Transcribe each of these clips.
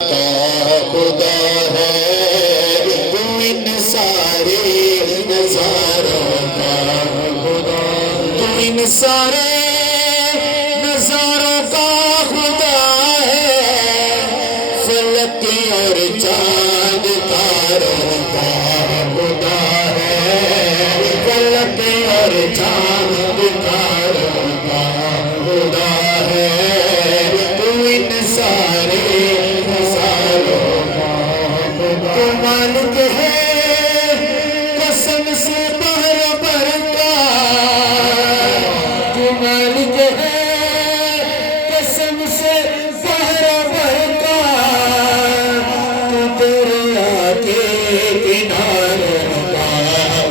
خدا ہے تو ان سارے نظاروں کا خدا، تو ان سارے نظاروں کا خدا ہے، فلک اور چاند تاروں کا خدا ہے، فلک اور چاند تاروں کا خدا ہے، تو ان سارے مالک ہے قسم سے بہر بھر کا، تو مالک ہے قسم سے بہر بھر کا، تو دریا کے کناروں کا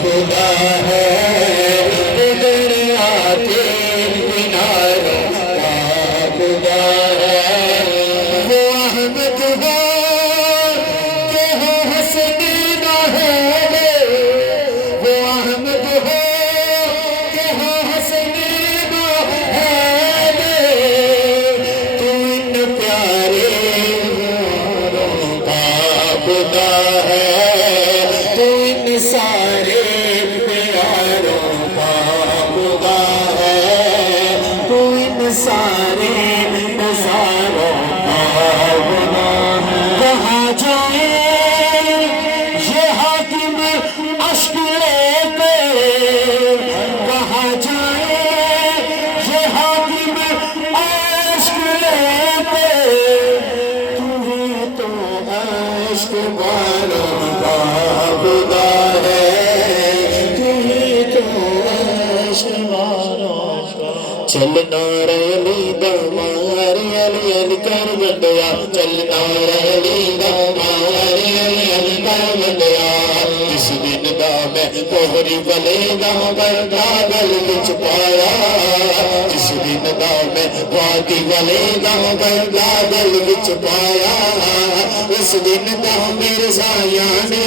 خدا ہے، تو دریا کے کناروں کا خدا ہے، وہ احمد ہے خدا ہے، تو ان سارے پیاروں کا خدا ہے، تو ان سارے نظاروں کا خدا ہے۔ کہاں جائے یہ حاکم اشک لے کے، کہاں جائے یہ حاکم اشک لے کے، عشق والوں کا خدا ہے، تمہیں تو عشق والوں کا۔ چلنا ریلی دمار علی علی کر بندیا، چلنا ریلی دمار علی علی کر بندیا، اس دن دا میں کوہری والے دا گل وچ پایا، جس دن دا میں وادی والے دا گل وچ پایا، اس دن دا میرے سایہ نے،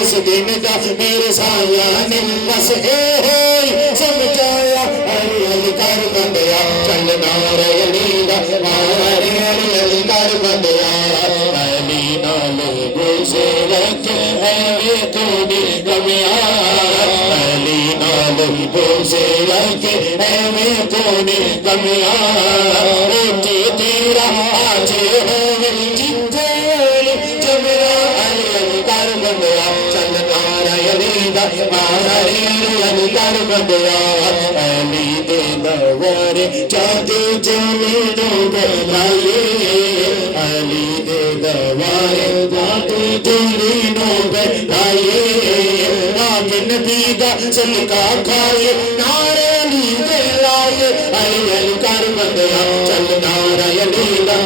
اس دن دا میرے سایہ نے بس اے ہوئی سمجھایا، علی علی کر بندیا، چلنا ریلی دا مارے علی علی کر بندیا، علی نالے گوشے رکھے ہے وے تھوڑی کمیاں، علی نالے گوشے رکھے ہے وے تھوڑی کمیاں، روٹی تیرا آج ہوئے جتے کر بندیا، علی دے نوارے چاہتے جلے دو بلائے، علی دے نوارے چاہتے جلے دو بلائے، آگ نبی دا صدقہ کھائے، نعرے علی دے لائے، علی علی کر بندیا، چل نعرہ علی دا